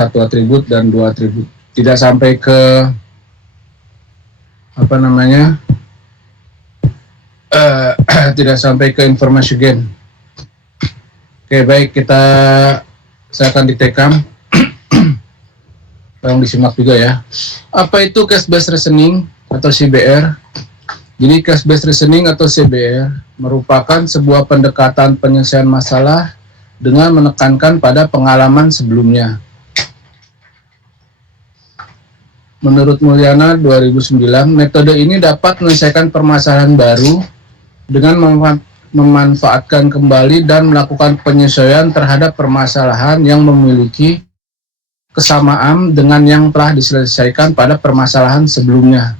satu atribut dan dua atribut. Tidak sampai ke tidak sampai ke informasi gen. Oke, baik, saya akan ditekam. Tolong disimak juga ya. Apa itu cash based reasoning atau CBR? Jadi cash based reasoning atau CBR merupakan sebuah pendekatan penyelesaian masalah dengan menekankan pada pengalaman sebelumnya. Menurut Mulyana 2009, metode ini dapat menyelesaikan permasalahan baru dengan memanfaatkan kembali dan melakukan penyesuaian terhadap permasalahan yang memiliki kesamaan dengan yang telah diselesaikan pada permasalahan sebelumnya.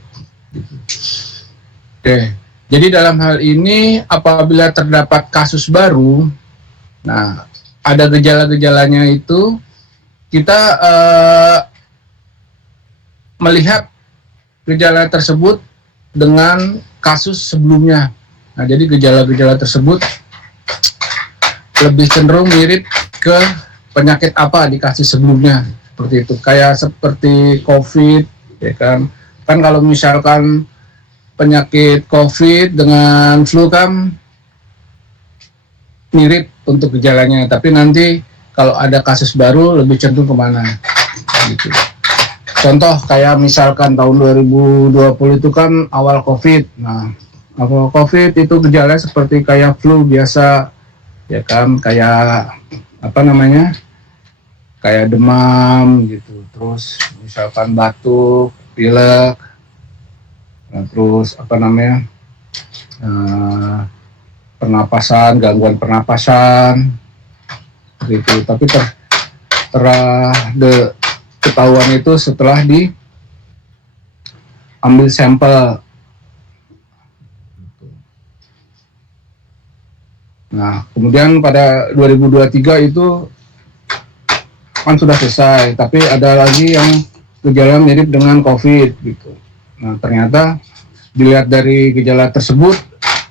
Oke, jadi dalam hal ini apabila terdapat kasus baru, nah ada gejala-gejalanya itu kita melihat gejala tersebut dengan kasus sebelumnya. Nah, jadi gejala-gejala tersebut lebih cenderung mirip ke penyakit apa di kasus sebelumnya, seperti itu. Kayak seperti COVID, ya kan? Kan kalau misalkan penyakit COVID dengan flu kan mirip untuk gejalanya, tapi nanti kalau ada kasus baru lebih cenderung kemana, gitu. Contoh kayak misalkan tahun 2020 itu kan awal COVID. Nah, awal COVID itu gejalanya seperti kayak flu biasa, ya kan, kayak kayak demam gitu. Terus misalkan batuk, pilek, nah, terus pernapasan, gangguan pernapasan, gitu. Tapi ketahuan itu setelah diambil sampel. Nah, kemudian pada 2023 itu kan sudah selesai, tapi ada lagi yang gejala mirip dengan COVID gitu. Nah, ternyata dilihat dari gejala tersebut,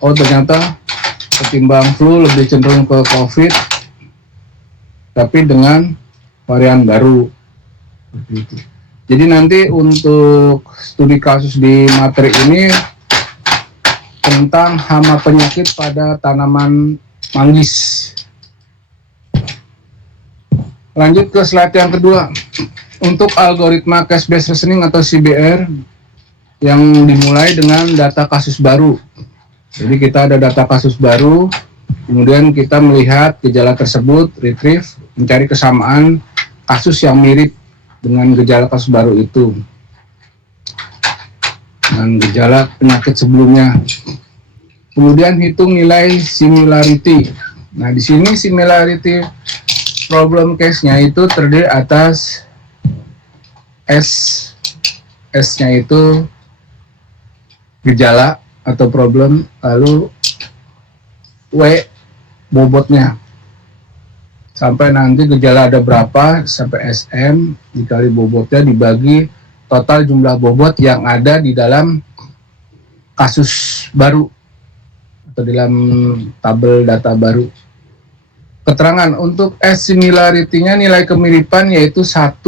oh ternyata ketimbang flu lebih cenderung ke COVID, tapi dengan varian baru. Jadi nanti untuk studi kasus di materi ini tentang hama penyakit pada tanaman manggis. Lanjut ke slide yang kedua. Untuk algoritma cash based reasoning atau CBR yang dimulai dengan data kasus baru. Jadi kita ada data kasus baru, kemudian kita melihat gejala tersebut, retrieve, mencari kesamaan kasus yang mirip dengan gejala kasus baru itu dan gejala penyakit sebelumnya. Kemudian hitung nilai similarity. Nah, di sini similarity problem case-nya itu terdiri atas S-nya itu gejala atau problem, lalu W bobotnya. Sampai nanti gejala ada berapa, sampai SM dikali bobotnya dibagi total jumlah bobot yang ada di dalam kasus baru atau dalam tabel data baru. Keterangan untuk S similarity-nya nilai kemiripan yaitu 1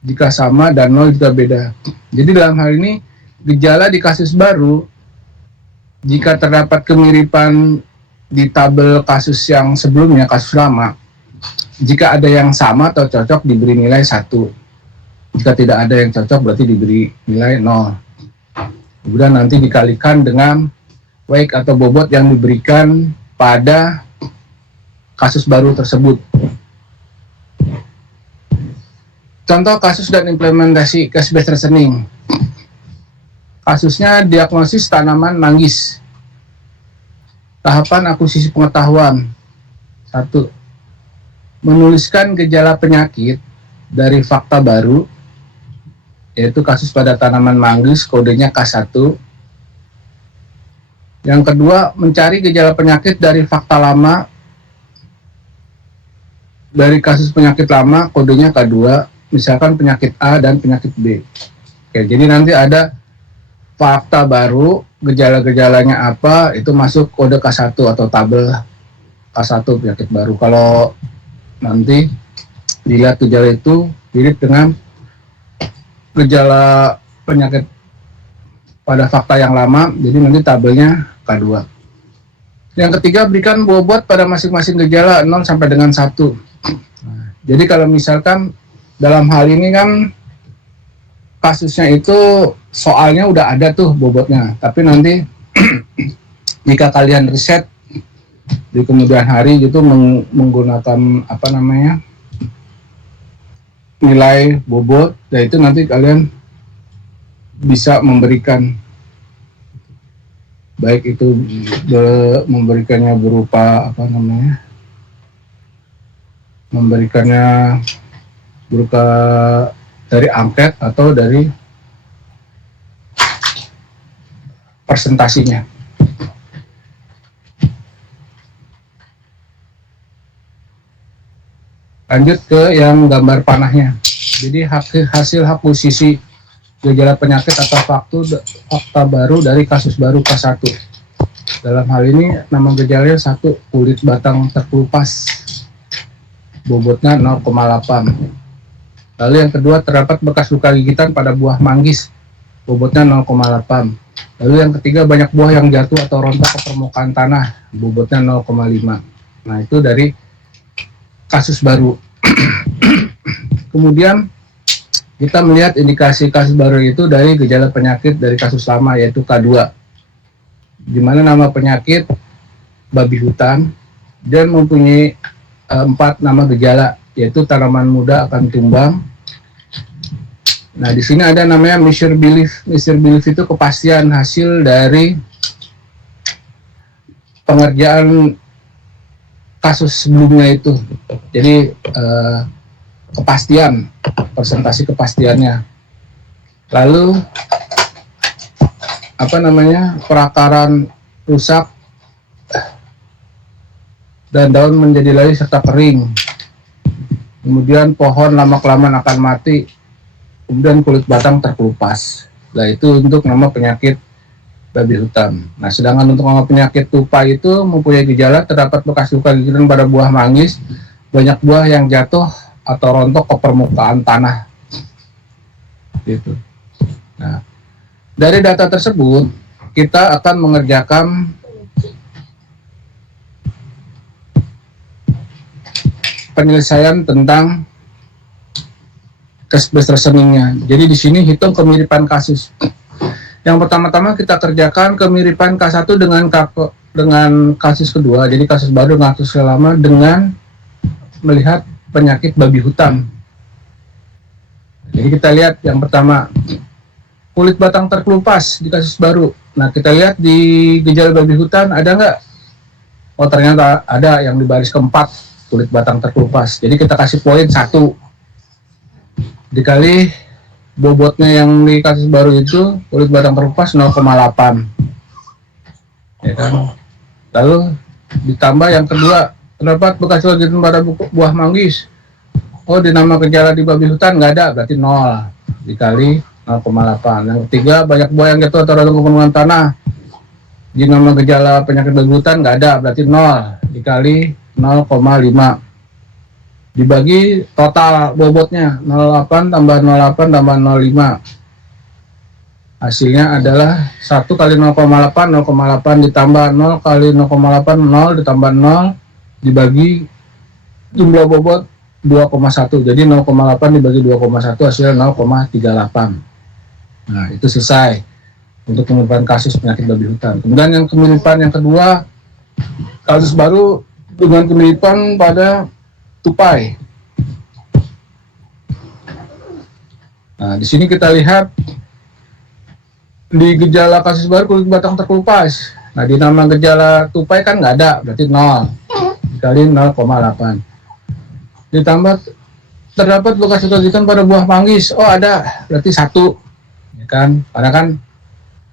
jika sama dan 0 jika beda. Jadi dalam hal ini gejala di kasus baru jika terdapat kemiripan di tabel kasus yang sebelumnya, kasus lama, jika ada yang sama atau cocok diberi nilai 1. Jika tidak ada yang cocok berarti diberi nilai 0. Kemudian nanti dikalikan dengan weight atau bobot yang diberikan pada kasus baru tersebut. Contoh kasus dan implementasi cash based reasoning. Kasusnya diagnosis tanaman manggis. Tahapan akuisisi pengetahuan. 1. Menuliskan gejala penyakit dari fakta baru, yaitu kasus pada tanaman manggis, kodenya K1. Yang kedua, mencari gejala penyakit dari fakta lama, dari kasus penyakit lama, kodenya K2, misalkan penyakit A dan penyakit B. Oke, jadi nanti ada fakta baru, gejala-gejalanya apa, itu masuk kode K1 atau tabel K1 penyakit baru. Kalau nanti dilihat gejala itu mirip dengan gejala penyakit pada fakta yang lama, jadi nanti tabelnya K2. Yang ketiga, berikan bobot pada masing-masing gejala 0 sampai dengan 1. Jadi kalau misalkan dalam hal ini kan kasusnya itu soalnya udah ada tuh bobotnya, tapi nanti jika kalian riset di kemudian hari gitu menggunakan apa namanya nilai bobot, ya itu nanti kalian bisa memberikan, baik itu memberikannya berupa apa namanya, memberikannya berupa dari angket atau dari presentasinya. Lanjut ke yang gambar panahnya. Jadi hasil akuisisi gejala penyakit atau fakta baru dari kasus baru K1. Dalam hal ini nama gejalanya 1, kulit batang terkelupas, bobotnya 0,8. Lalu yang kedua, terdapat bekas luka gigitan pada buah manggis, bobotnya 0,8. Lalu yang ketiga, banyak buah yang jatuh atau rontok ke permukaan tanah, bobotnya 0,5. Nah itu dari kasus baru. Kemudian kita melihat indikasi kasus baru itu dari gejala penyakit dari kasus lama, yaitu K2, di mana nama penyakit babi hutan dan mempunyai 4 nama gejala, yaitu tanaman muda akan tumbang. Nah di sini ada namanya measure belief. Measure belief itu kepastian hasil dari pengerjaan kasus sebelumnya itu. Jadi kepastian, presentasi kepastiannya. Lalu apa namanya, perakaran rusak dan daun menjadi layu serta kering. Kemudian pohon lama-kelamaan akan mati. Kemudian kulit batang terkelupas. Nah itu untuk nama penyakit babi hutan. Nah sedangkan untuk nama penyakit tupai itu mempunyai gejala terdapat bekas luka gigitan pada buah manggis, banyak buah yang jatuh atau rontok ke permukaan tanah. Gitu. Nah, dari data tersebut kita akan mengerjakan penyelesaian tentang case-based reasoningnya. Jadi di sini hitung kemiripan kasus. Yang pertama-tama kita kerjakan kemiripan K1 dengan kasus kedua. Jadi kasus baru dengan kasus lama dengan melihat penyakit babi hutan. Jadi kita lihat yang pertama, kulit batang terkelupas di kasus baru. Nah kita lihat di gejala babi hutan ada nggak? Oh ternyata ada, yang di baris keempat, kulit batang terkelupas. Jadi kita kasih poin 1 dikali bobotnya yang di kasus baru itu, kulit batang terkelupas 0,8, ya kan? Lalu ditambah yang kedua, terdapat bekas luka gigitan pada buah manggis. Oh di nama gejala di babi hutan nggak ada, berarti 0 dikali 0,8. Yang ketiga, banyak buah yang jatuh atau rontok ke permukaan tanah. Di nama gejala penyakit babi hutan nggak ada, berarti 0 dikali 0,5. Dibagi total bobotnya 0,8 tambah 0,8 tambah 0,5. Hasilnya adalah 1 kali 0,8, 0,8 ditambah 0 kali 0,8, 0 ditambah 0 dibagi jumlah bobot 2,1. Jadi 0,8 dibagi 2,1 hasilnya 0,38. Nah itu selesai untuk kemiripan kasus penyakit babi hutan. Kemudian yang kemiripan yang kedua, kasus baru dengan kemiripan pada tupai. Nah, di sini kita lihat di gejala kasus baru kulit batang terkelupas. Nah, di nama gejala tupai kan nggak ada, berarti 0 dikali 0,8. Ditambah terdapat bekas luka gigitan pada buah manggis. Oh ada, berarti 1, ya kan? Karena kan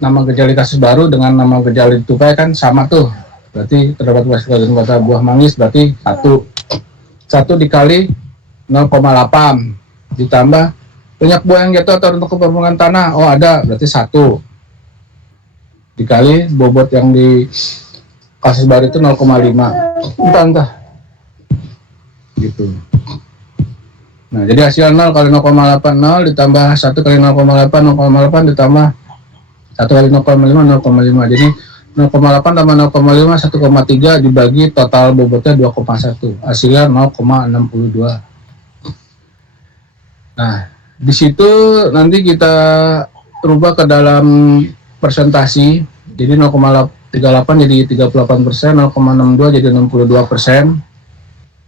nama gejala kasus baru dengan nama gejala tupai kan sama tuh. Berarti terdapat bekas luka gigitan pada buah manggis, berarti 1 dikali 0,8 ditambah banyak buah yang jatuh atau untuk ke permukaan tanah. Oh ada, berarti 1 dikali bobot yang di kasus baru itu 0,5. Entah gitu. Nah, jadi hasil 0 kali 0,80 ditambah 1 kali 0,8, 0,8 ditambah 1 kali 0,5, 0,5. Jadi 0,8 tambah 0,5, 1,3 dibagi total bobotnya 2,1. Hasilnya 0,62. Nah, di situ nanti kita rubah ke dalam persentasi. Jadi 0,38 jadi 38%, 0,62 jadi 62%.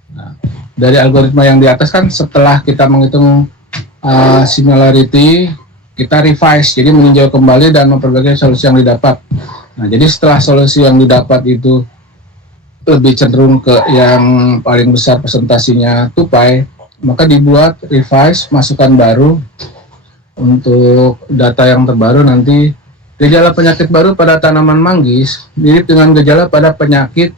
Nah, dari algoritma yang di atas kan setelah kita menghitung similarity, kita revise, jadi meninjau kembali dan memperbaiki solusi yang didapat. Nah, jadi setelah solusi yang didapat itu lebih cenderung ke yang paling besar presentasinya tupai, maka dibuat revise, masukan baru untuk data yang terbaru. Nanti gejala penyakit baru pada tanaman manggis mirip dengan gejala pada penyakit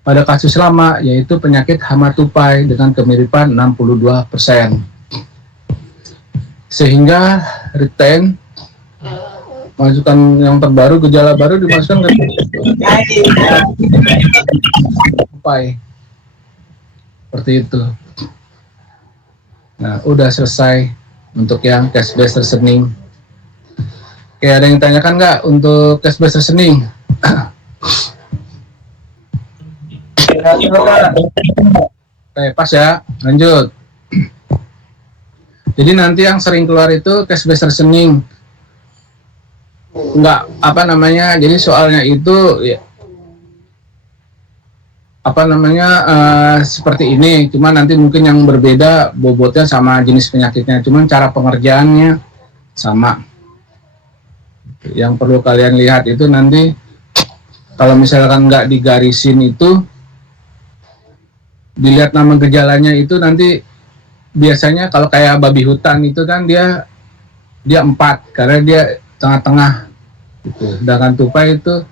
pada kasus lama, yaitu penyakit hama tupai dengan kemiripan 62%. Sehingga retain masukan yang terbaru, gejala baru dimasukkan ke tupai. Seperti itu. Nah, udah selesai untuk yang case based reasoning. Oke, ada yang tanyakan nggak untuk case based reasoning? Oke, pas ya, lanjut. Jadi nanti yang sering keluar itu case based reasoning. Enggak, apa namanya, jadi soalnya itu ya, apa namanya, seperti ini, cuma nanti mungkin yang berbeda bobotnya sama jenis penyakitnya, cuma cara pengerjaannya sama. Yang perlu kalian lihat itu nanti kalau misalkan nggak digarisin itu, dilihat nama gejalanya itu nanti biasanya kalau kayak babi hutan itu kan dia 4 karena dia tengah-tengah gitu. Sedangkan tupai itu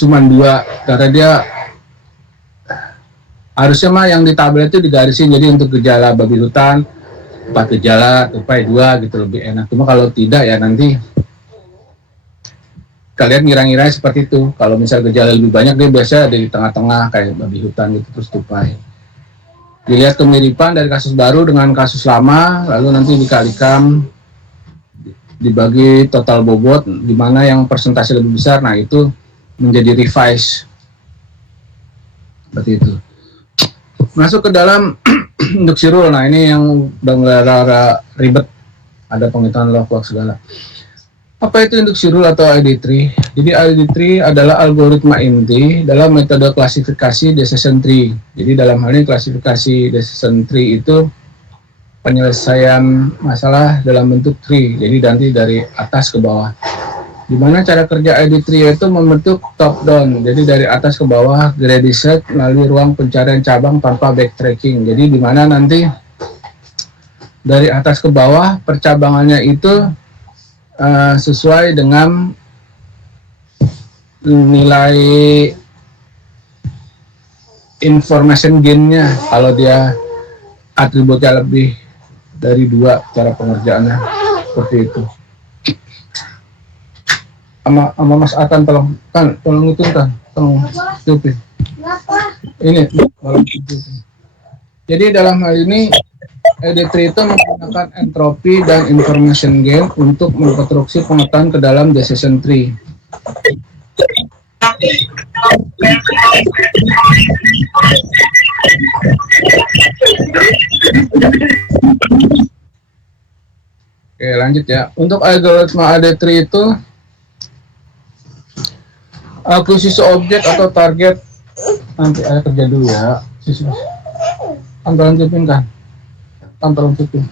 cuma 2 karena dia harusnya mah yang di tabel itu digarisin, jadi untuk gejala babi hutan 4 gejala, tupai 2 gitu lebih enak. Cuma kalau tidak ya nanti kalian ngira-ngira seperti itu. Kalau misal gejala lebih banyak dia biasa di tengah-tengah kayak babi hutan gitu, terus tupai. Dilihat kemiripan dari kasus baru dengan kasus lama, lalu nanti dikalikan, dibagi total bobot, di mana yang persentase lebih besar, nah itu menjadi revise. Seperti itu. Masuk ke dalam induksi rule, nah ini yang udah mulai ribet, ada penghitungan log walk segala. Apa itu induksi rule atau ID3? Jadi ID3 adalah algoritma inti dalam metode klasifikasi decision tree. Jadi dalam hal ini klasifikasi decision tree itu penyelesaian masalah dalam bentuk tree. Jadi nanti dari atas ke bawah. Dimana cara kerja ID3 itu membentuk top down. Jadi dari atas ke bawah greedy search melalui ruang pencarian cabang tanpa backtracking. Jadi dimana nanti dari atas ke bawah percabangannya itu sesuai dengan nilai information gain-nya. Kalau dia atributnya lebih dari 2 cara pengerjaannya, seperti itu. Sama Mas Atan tolong hitung kan, tolong hidupin. Ini jadi dalam hal ini ID3 itu menggunakan entropi dan information gain untuk mengkonstruksi pengetahuan ke dalam decision tree. Oke, lanjut ya. Untuk algoritma ID3 itu akuisisi objek atau target, nanti ada kerja dulu ya. Tolong tipin kan? Tolong tipin.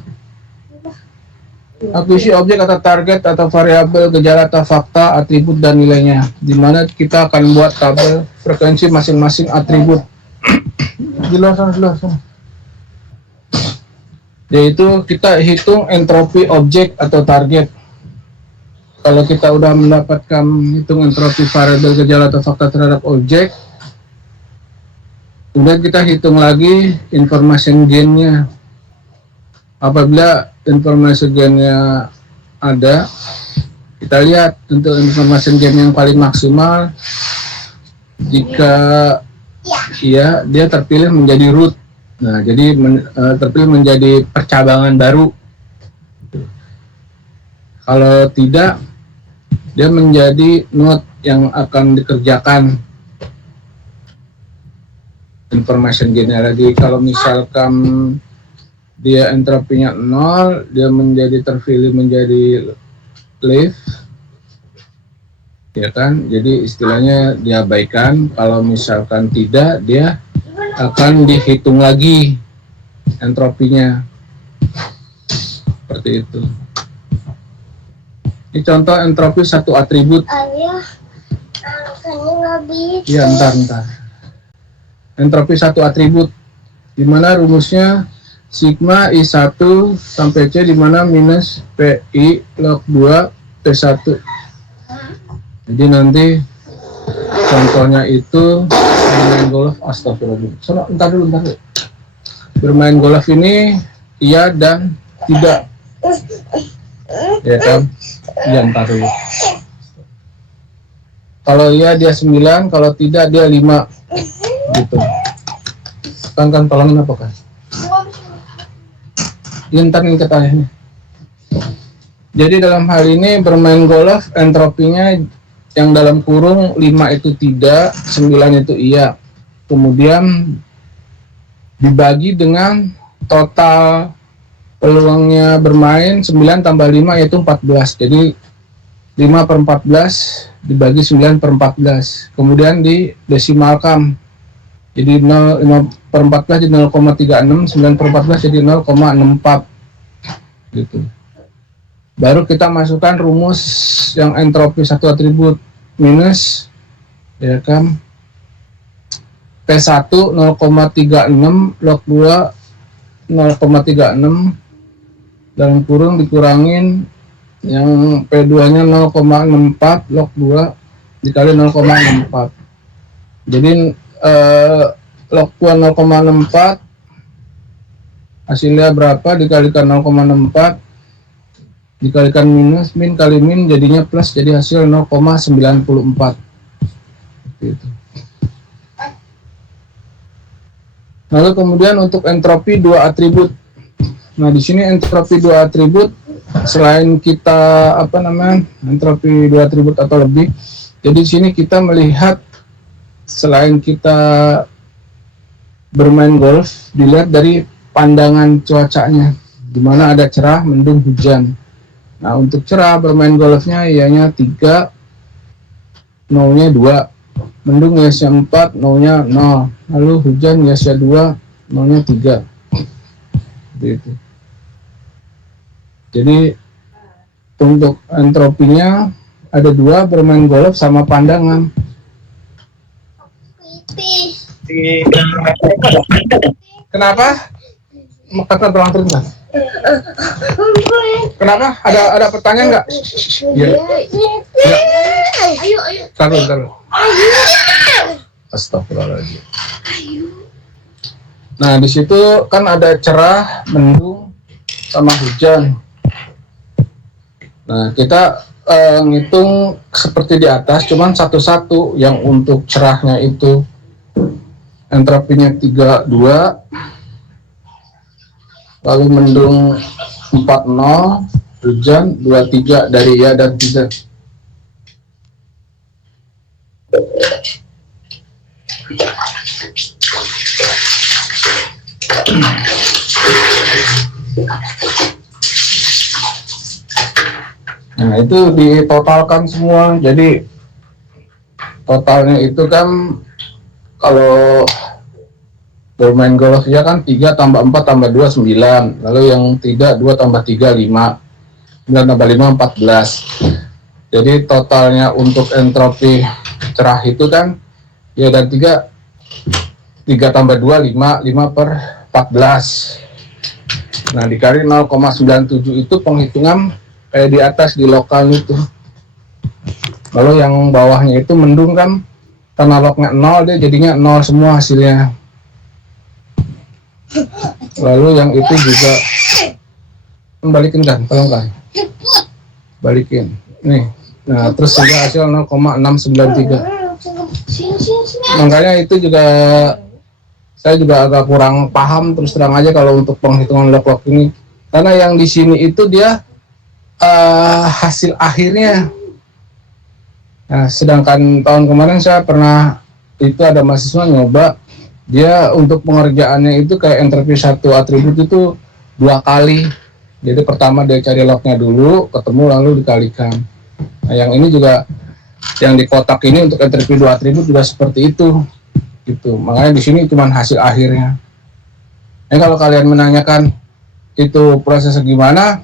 Akuisisi objek atau target atau variabel, gejala atau fakta, atribut dan nilainya. Di mana kita akan buat tabel frekuensi masing-masing atribut. Jelas. Yaitu kita hitung entropi objek atau target. Kalau kita udah mendapatkan hitung entropi variabel, gejala atau fakta terhadap objek, kemudian kita hitung lagi information gain-nya. Apabila information gain-nya ada, kita lihat untuk information gain yang paling maksimal. Jika iya, dia terpilih menjadi root. Nah, jadi terpilih menjadi percabangan baru. Kalau tidak, dia menjadi node yang akan dikerjakan information gain-nya lagi. Kalau misalkan dia entropinya 0, dia menjadi terpilih menjadi leaf, ya kan? Jadi istilahnya diabaikan. Kalau misalkan tidak, dia akan dihitung lagi entropinya. Seperti itu. Ini contoh entropi satu atribut. Iya, entar. Entropi satu atribut, di mana rumusnya sigma I1 sampai C, di mana minus PI log 2 P1. Jadi nanti contohnya itu bermain golf, astagfirullah. Entar dulu. Bermain golf ini iya dan tidak. Ya kan? Iya, entar dulu. Kalau iya dia 9, kalau tidak dia 5. Gitu. Kan tolongin apa kan? Ntar nih katanya. Jadi dalam hal ini bermain golf entropinya yang dalam kurung 5 itu tidak, 9 itu iya. Kemudian dibagi dengan total peluangnya bermain 9 tambah 5 yaitu 14. Jadi 5 per 14 dibagi 9 per 14. Kemudian didesimalkan. Jadi 5 per 14 jadi 0,36, 9 per 14 jadi 0,64 gitu. Baru kita masukkan rumus yang entropi satu atribut minus, ya kan, P1 0,36 log 2 0,36 dalam kurung dikurangin yang P2 nya 0,64 log 2 dikali 0,64. Jadi log 2 0,64 hasilnya berapa dikalikan 0,64 dikalikan minus, min kali min jadinya plus, jadi hasil 0,94 gitu. Lalu kemudian untuk entropi dua atribut. Nah, di sini entropi dua atribut, selain kita entropi dua atribut atau lebih, jadi di sini kita melihat selain kita bermain golf, dilihat dari pandangan cuacanya, di mana ada cerah, mendung, hujan. Nah, untuk cerah bermain golfnya ianya 3, nolnya 2, mendung ISA 4, nolnya 0, lalu hujan ISA 2, nolnya 3. Gitu. Jadi untuk entropinya ada 2, bermain golf sama pandangan. Kenapa? Kata doang terus. Kenapa? Ada pertanyaan nggak? Iya. Ayo. Taruh. Astagfirullahaladzim. Nah, di situ kan ada cerah, mendung, sama hujan. Nah, kita ngitung seperti di atas, cuman satu-satu. Yang untuk cerahnya itu entropinya 32, lalu mendung 40, hujan 23 dari ya dan tidak. Nah, itu ditotalkan semua. Jadi totalnya itu kan kalau bermain golf ya kan 3 tambah 4 tambah 2 9, lalu yang tidak 2 tambah 3 5, 9 tambah 5 14. Jadi totalnya untuk entropi cerah itu kan ya dan 3 tambah 2 5 per 14. Nah, dikali 0,97 itu penghitungan kayak di atas di lokal itu. Lalu yang bawahnya itu mendung kan, karena lognya 0 dia jadinya 0 semua hasilnya. Lalu yang itu juga balikin kan, tolong kan, balikin nih. Nah, terus juga hasil 0,693. Makanya itu juga Saya juga agak kurang paham terus terang aja kalau untuk penghitungan log-log ini, karena yang di sini itu dia hasil akhirnya. Nah, sedangkan tahun kemarin saya pernah itu ada mahasiswa nyoba, dia untuk pengerjaannya itu kayak interview satu atribut itu 2 kali. Jadi pertama dia cari lognya dulu, ketemu lalu dikalikan. Nah, yang ini juga yang di kotak ini untuk interview 2 atribut juga seperti itu, gitu. Makanya di sini cuma hasil akhirnya. Nah, kalau kalian menanyakan itu prosesnya gimana,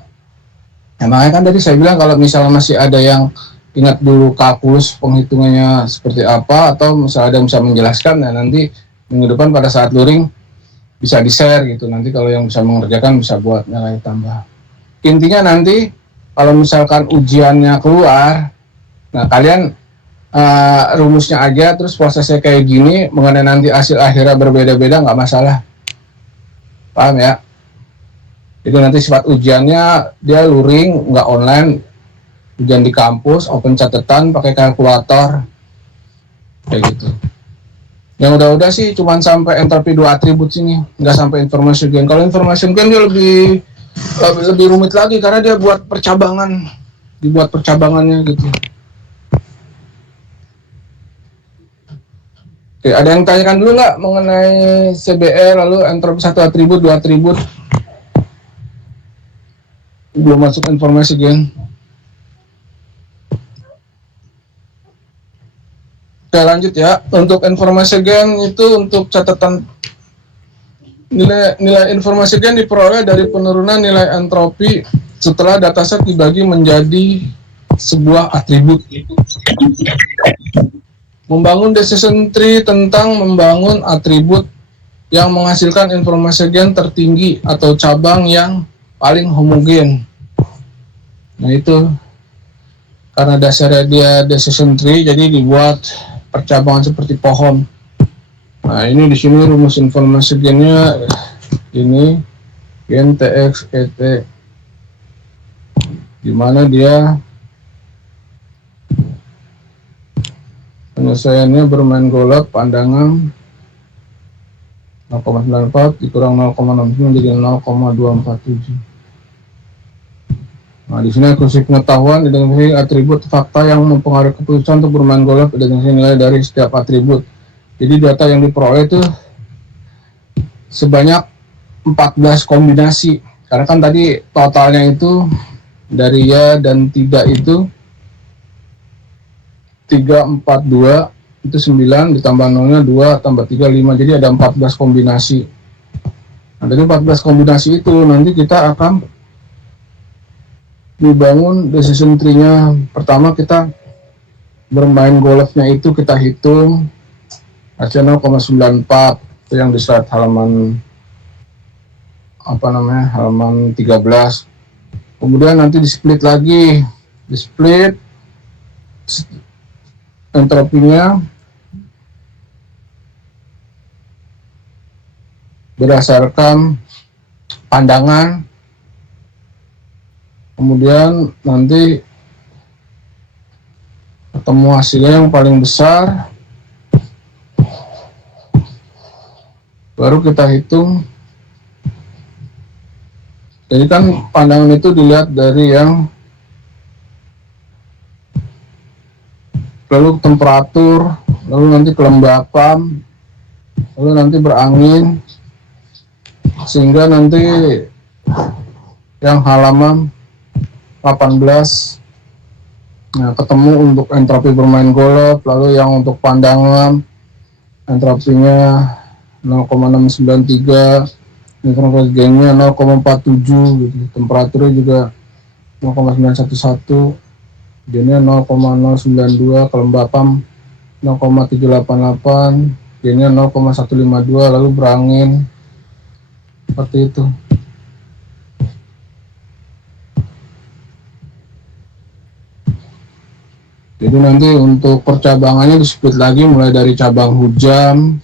ya makanya kan tadi saya bilang kalau misalnya masih ada yang ingat dulu kalkulus penghitungannya seperti apa, atau misalnya ada yang bisa menjelaskan, nah nanti minggu depan pada saat luring bisa di-share gitu. Nanti kalau yang bisa mengerjakan bisa buat nilai tambah. Intinya nanti kalau misalkan ujiannya keluar, nah kalian rumusnya aja terus prosesnya kayak gini, mengenai nanti hasil akhirnya berbeda-beda nggak masalah, paham ya? Jadi nanti sifat ujiannya dia luring, nggak online, ujian di kampus, open catatan pakai kalkulator kayak gitu. Yang udah sih cuman sampai entropy 2 atribut sini, nggak sampai information gain. Kalau information gain dia lebih rumit lagi karena dia buat percabangan, dibuat percabangannya gitu. Oke, ada yang tanyakan dulu nggak mengenai CBR lalu entropy 1 atribut 2 atribut? Belum masuk informasi gain. Oke, lanjut ya. Untuk informasi gain itu untuk catatan nilai informasi gain diperoleh dari penurunan nilai entropi setelah dataset dibagi menjadi sebuah atribut. Membangun decision tree tentang membangun atribut yang menghasilkan informasi gain tertinggi atau cabang yang paling homogen. Nah itu karena dasarnya dia decision tree, jadi dibuat percabangan seperti pohon. Nah ini di sini rumus informasi gainnya ini gain tx et, di mana dia penyelesaiannya bermain golap pandangan 0,94 dikurang 0,69 jadi 0,247. Nah, di sini akustik pengetahuan identifikasi atribut fakta yang mempengaruhi keputusan untuk bermain golf, identifikasi nilai dari setiap atribut. Jadi data yang diperoleh itu sebanyak 14 kombinasi. Karena kan tadi totalnya itu dari ya dan tidak itu 3, 4, 2 itu 9 ditambah 0-nya 2 tambah 3, 5. Jadi ada 14 kombinasi. Nah, dari 14 kombinasi itu nanti kita akan dibangun decision tree-nya. Pertama kita bermain golfnya itu kita hitung hasilnya 0,94 itu yang di slide halaman halaman 13. Kemudian nanti di split lagi, di split entropinya berdasarkan pandangan. Kemudian nanti ketemu hasilnya yang paling besar, baru kita hitung. Jadi kan pandangan itu dilihat dari yang lalu temperatur, lalu nanti kelembapan, lalu nanti berangin, sehingga nanti yang halaman 18 nah, ketemu untuk entropi bermain golf, lalu yang untuk pandangan entropinya 0,693, informasi gainnya 0,47 gitu, temperaturnya juga 0,911, gainnya 0,092, kelembapan 0,788, gainnya 0,152, lalu berangin seperti itu. Jadi nanti untuk percabangannya disebut lagi mulai dari cabang hujan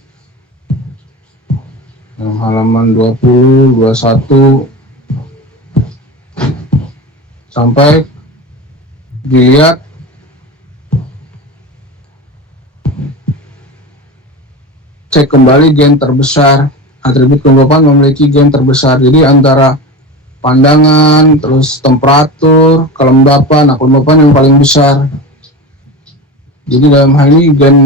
yang halaman 20, 21 sampai dilihat cek kembali gen terbesar. Atribut kelembapan memiliki gen terbesar. Jadi antara pandangan, terus temperatur, kelembapan, nah kelembapan yang paling besar. Jadi dalam hal ini gen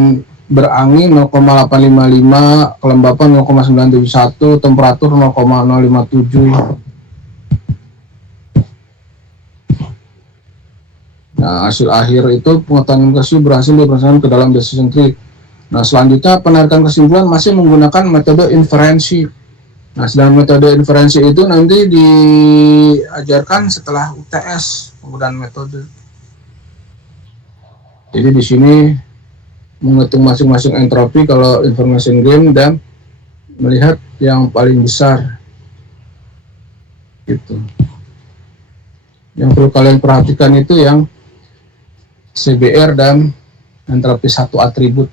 berangin 0,855, kelembapan 0,971, temperatur 0,057. Nah, hasil akhir itu pengetahuan kasih berhasil diproses ke dalam decision tree. Nah, selanjutnya penarikan kesimpulan masih menggunakan metode inferensi. Nah, sedang metode inferensi itu nanti diajarkan setelah UTS penggunaan metode. Jadi di sini menghitung masing-masing entropi kalau information gain dan melihat yang paling besar. Gitu. Yang perlu kalian perhatikan itu yang CBR dan entropi satu atribut.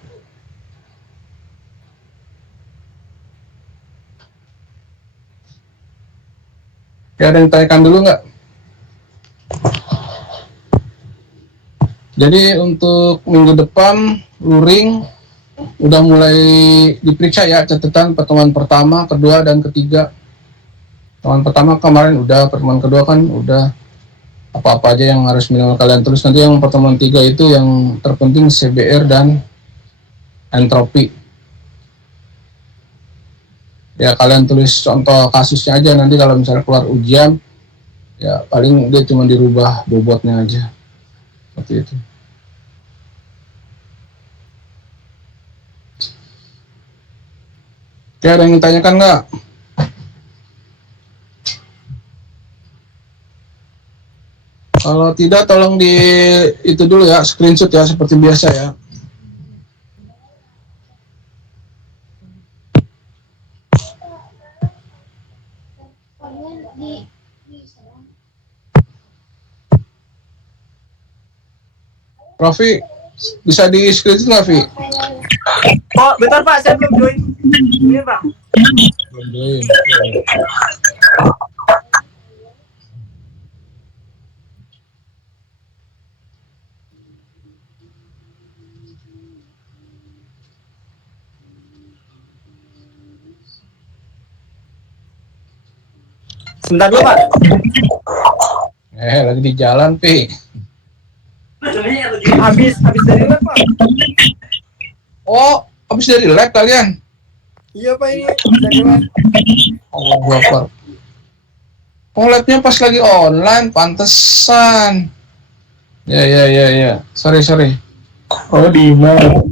Ya, ada yang tanyakan dulu nggak? Jadi untuk minggu depan luring udah mulai diperiksa ya catatan pertemuan pertama, kedua, dan ketiga. Pertemuan pertama kemarin udah, pertemuan kedua kan udah, apa-apa aja yang harus minimal kalian tulis. Nanti yang pertemuan tiga itu yang terpenting CBR dan entropi. Ya kalian tulis contoh kasusnya aja, nanti kalau misalnya keluar ujian ya paling dia cuma dirubah bobotnya aja seperti itu. Oke, ada yang ditanyakan nggak? Kalau tidak tolong di itu dulu ya, screenshot ya seperti biasa ya. Rofi, bisa di screenshot nggak, Vi? Oh, bentar Pak, saya belum join. Ini Pak. Belum join. Sebentar dulu Pak. Lagi di jalan, Vi. Habis dari lab Pak. Oh, habis dari lab kalian? Iya Pak, ini dari lab. Allah Akbar. Oh, labnya pas lagi online, pantesan. Ya. Sorry. Oh, di mana?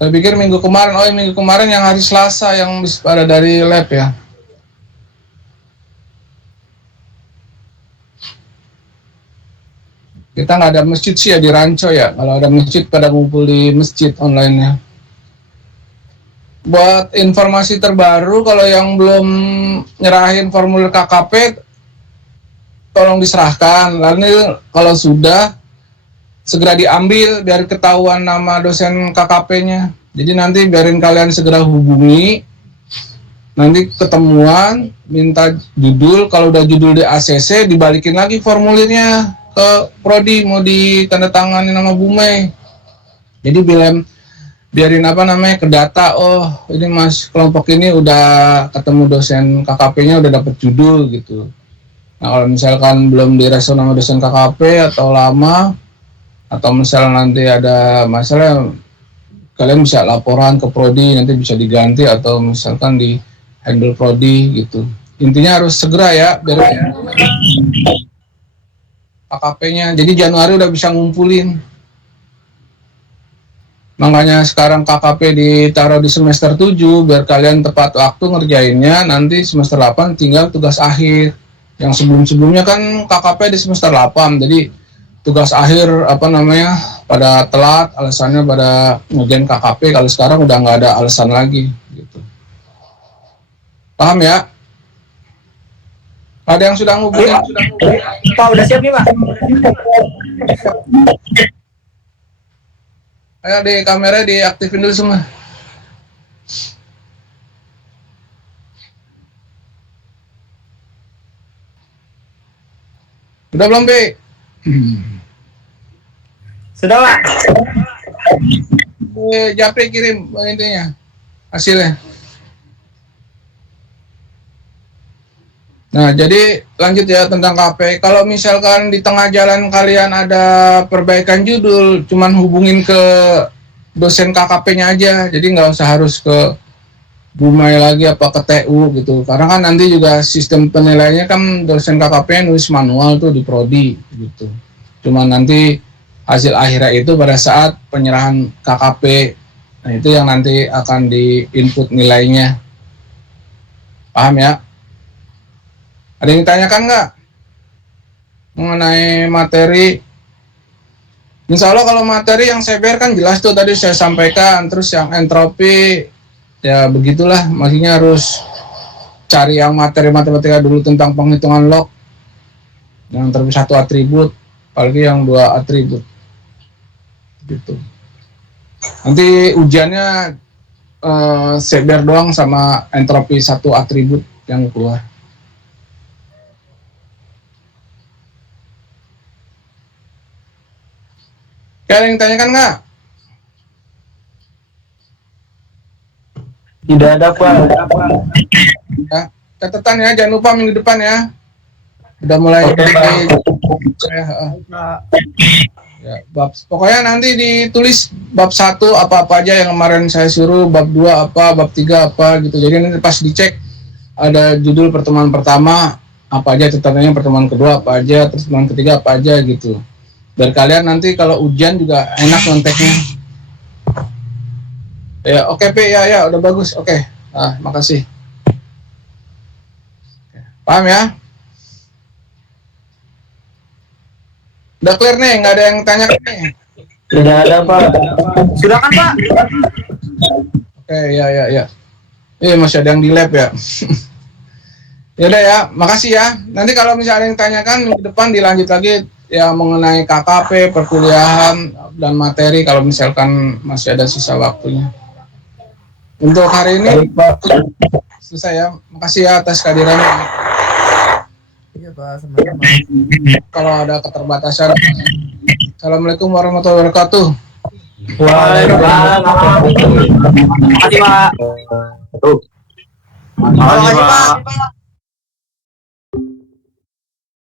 Saya pikir minggu kemarin, minggu kemarin yang hari Selasa yang pada dari lab ya. Kita nggak ada masjid sih ya di Ranco ya. Kalau ada masjid pada ngumpul di masjid online-nya. Buat informasi terbaru, kalau yang belum nyerahin formulir KKP, tolong diserahkan. Lalu kalau sudah, segera diambil biar ketahuan nama dosen KKP-nya. Jadi nanti biarin kalian segera hubungi, nanti ketemuan, minta judul, kalau udah judul di ACC, dibalikin lagi formulirnya ke Prodi, mau ditandatangani nama Bu Mei. Jadi biarin ke data, oh ini mas kelompok ini udah ketemu dosen KKP-nya, udah dapet judul gitu. Nah kalau misalkan belum direspon sama dosen KKP atau lama, atau misalnya nanti ada masalah, kalian bisa laporan ke Prodi, nanti bisa diganti atau misalkan di handle Prodi gitu. Intinya harus segera ya biar KKP-nya. Jadi Januari udah bisa ngumpulin. Makanya sekarang KKP ditaruh di semester 7 biar kalian tepat waktu ngerjainnya, nanti semester 8 tinggal tugas akhir. Yang sebelum-sebelumnya kan KKP di semester 8, jadi tugas akhir pada telat, alasannya pada ngerjain KKP. Kalau sekarang udah nggak ada alasan lagi gitu. Paham ya? Ada yang sudah ngubungin? Pak, udah siap nih Pak. Ayo di kamera diaktifin dulu semua. Udah belum, Bi? Sudah Pak. Japri kirim intinya hasilnya. Nah, jadi lanjut ya tentang KP. Kalau misalkan di tengah jalan kalian ada perbaikan judul, cuman hubungin ke dosen KKP-nya aja. Jadi nggak usah harus ke Bumai lagi apa ke TU gitu. Karena kan nanti juga sistem penilaiannya kan dosen KKP nulis manual tuh di prodi gitu. Cuman nanti hasil akhirnya itu pada saat penyerahan KKP. Nah, itu yang nanti akan di input nilainya. Paham ya? Ada yang ditanyakan nggak mengenai materi? Insya Allah kalau materi yang CBR kan jelas tuh tadi saya sampaikan. Terus yang entropi ya begitulah. Maksudnya harus cari yang materi matematika dulu tentang penghitungan log. Yang terlebih satu atribut, apalagi yang dua atribut. Gitu. Nanti ujiannya CBR doang sama entropi satu atribut yang keluar. Ada yang tanyakan nggak? Tidak ada Pak. Ya, catatan ya, jangan lupa minggu depan ya. Udah mulai. Oke, Pak. Ya, pokoknya nanti ditulis bab 1 apa-apa aja yang kemarin saya suruh, bab 2 apa, bab 3 apa gitu. Jadi nanti pas dicek ada judul pertemuan pertama apa aja, catatannya pertemuan kedua apa aja, terus pertemuan ketiga apa aja gitu. Biar kalian nanti kalau ujian juga enak ngonteknya. Ya, oke P, ya udah bagus. Oke. Nah, makasih. Paham ya? Udah clear nih, nggak ada yang tanya nih. Tidak ada Pak. Sudah kan Pak? Oke, ya. Masih ada yang di lab ya. Ya udah ya, makasih ya. Nanti kalau misalnya ada yang tanyakan minggu depan dilanjut lagi ya mengenai KKP, perkuliahan dan materi kalau misalkan masih ada sisa waktunya. Untuk hari ini selesai ya. Makasih ya atas kehadirannya. Iya Pak, sama-sama. Kalau ada keterbatasan. Assalamualaikum warahmatullahi wabarakatuh. Waalaikumsalam. Terima kasih Pak. Terima kasih Pak.